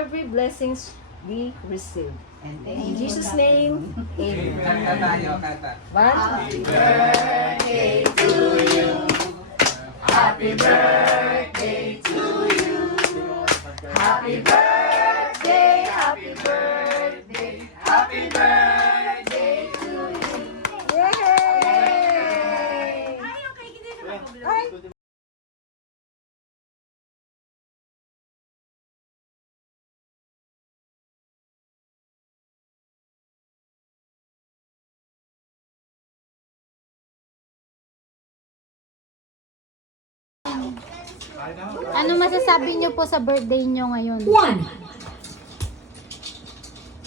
every blessings we receive. And in Jesus' name, amen. Kanta tayo, kanta. Happy birthday to you. Happy birthday to you. Happy birthday, happy birthday, happy birthday to you. Yay! Ay! Ano masasabi niyo po sa birthday niyo ngayon?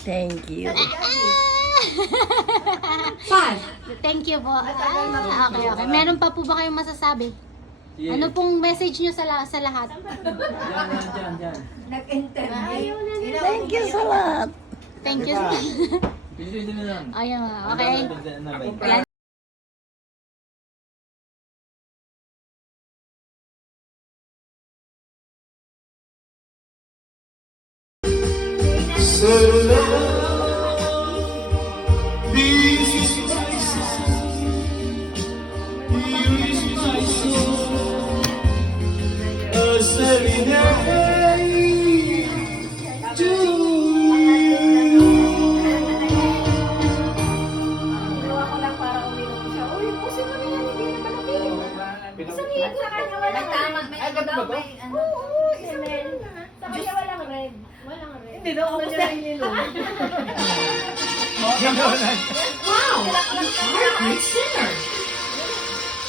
Thank you. Thank you po. Okay, okay. Meron pa po ba kayong masasabi? Ano pong message niyo sa lahat? Thank you sa lahat. Thank you. Ayun, okay. Yan. Ginawa ko lang para uminom siya. Uy, pusin mo na yan, hindi na malaki. Isang higit sa kanya, walang red. Ay, ganun ba to? Oo, isang higit na. Sa kanya walang red. Walang red. Hindi daw ako niya ininom.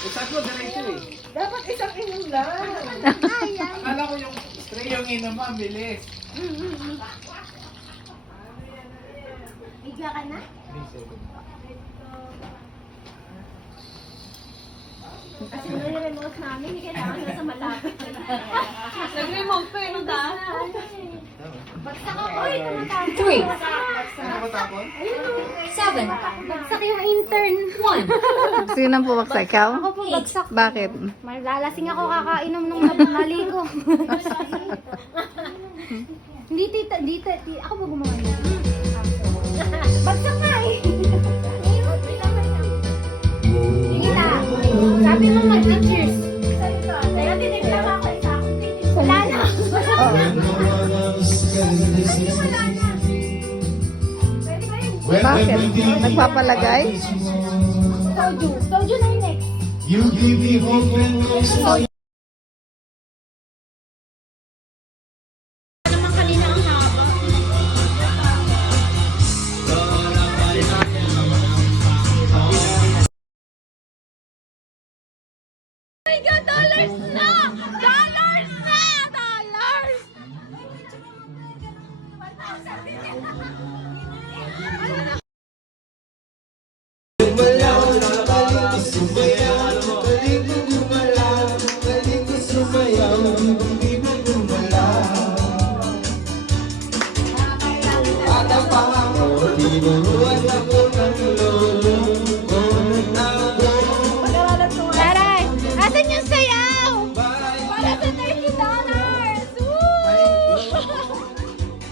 Isang ko, diretso eh. Dapat isang inom lang. Akala ko yung tray yung inom, ang bilis. Bigla ka na? Kasi nire-remote namin, hindi kailangan na sa malapit. Nag-remote pa yun, Bagsak ako. Uy, tumatapos. 3. Ano ba tapon? 7. Bagsak yung intern. 1. Sino ang pumaksa? Ikaw? Ako po bagsak. Bakit? Malalasing ako kakainom nung mali ko. Hindi tita, ako ba gumawa niya? Bagsak nga eh. Sige na. Sabi mo mag-cheers. Kaya tinignan ako isa. Wala na. Bakit? Nagpapalagay? Soju. Soju na yung next. You give me hope and no Dollars na! Dollars na! Dollars! Taray! Asan yung sayaw? Para sa $30!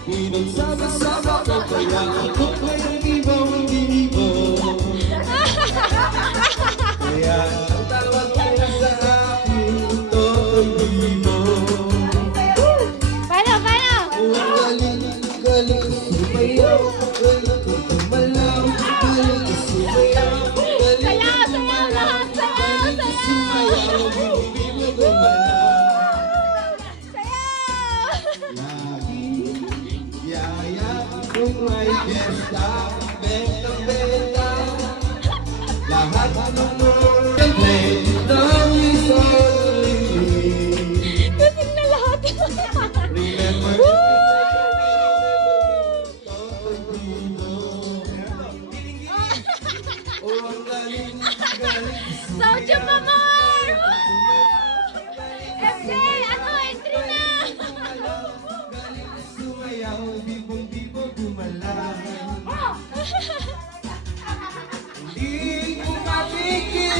Pinagsama-sama ko kaya ako kayang ibang-ibo. Kaya ang tawag nila sa akin, Totoy Bibo. Paano? Galing sumayaw, galing kumalaw, galing sumayaw, galing Sayaw! Lahat! Sayaw! hindi mo gumalaw. Sayaw! Lagi, yaya kung may gesta, benta-benta, lahat ng mga benta, is only me. Kasing na lahat. Remember, Soju pa more! FJ, ano? Entry na! sumayaw, bibong-bibo gumalaw. Hindi ko mapigil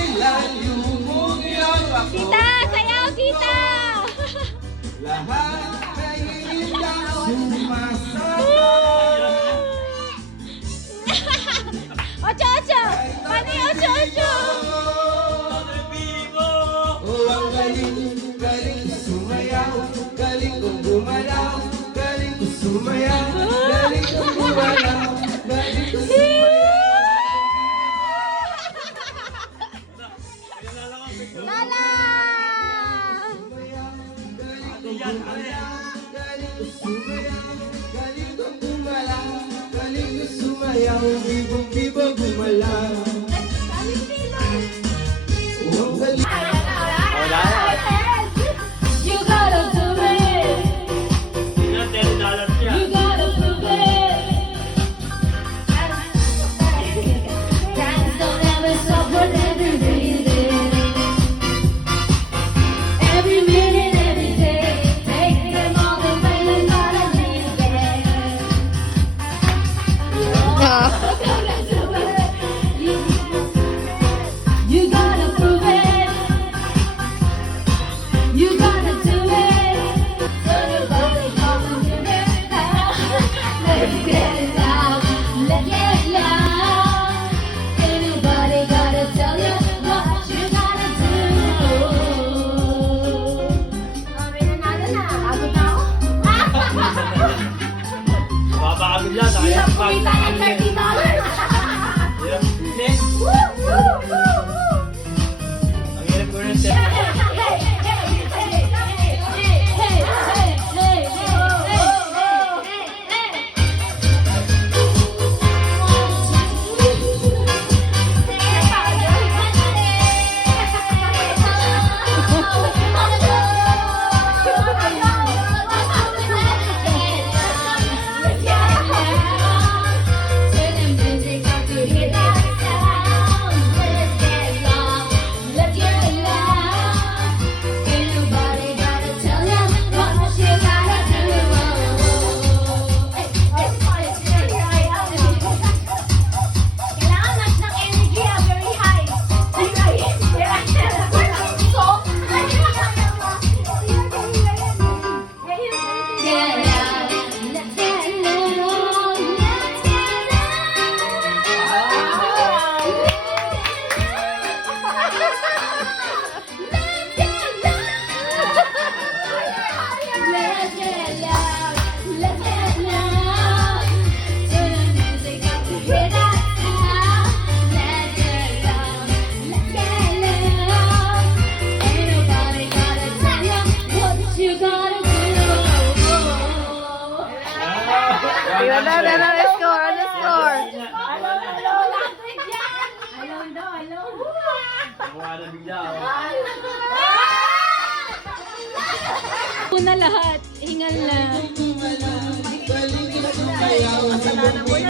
Galing ko sumayaw, galing ko gumalaw, galing ko sumayaw, bibog-bibog gumalaw. Oh, galing. You gotta do it. You gotta prove it. Dance don't ever stop, whatever it is. Every minute, every day, take them all the way, you gotta leave it. You gotta prove it. You gotta do it. So nobody gonna do it. Let's get it out. Let's get it loud. Ain't nobody gotta tell you what you gotta do. May nanalo na. Agad na ako. Mapapagod yan. Hirap kumita ng $30. Woo! Woo! Woo! Woo! Ang hirap ko rin. Let's get it loud. Ain't nobody gotta tell you what you gotta do. Kailangan ng energy, very high. Get out, let's get low, let's get Let's get loud, let's get loud. Turn the music up to hear that sound. Let's get loud, let's get loud. Ain't nobody gotta tell you what you gotta do. Yun na, score, ano score? Alone daw, alone. Mukha na bigla. Una lahat, hingal na. Galing ko sumayaw, bibog-bibog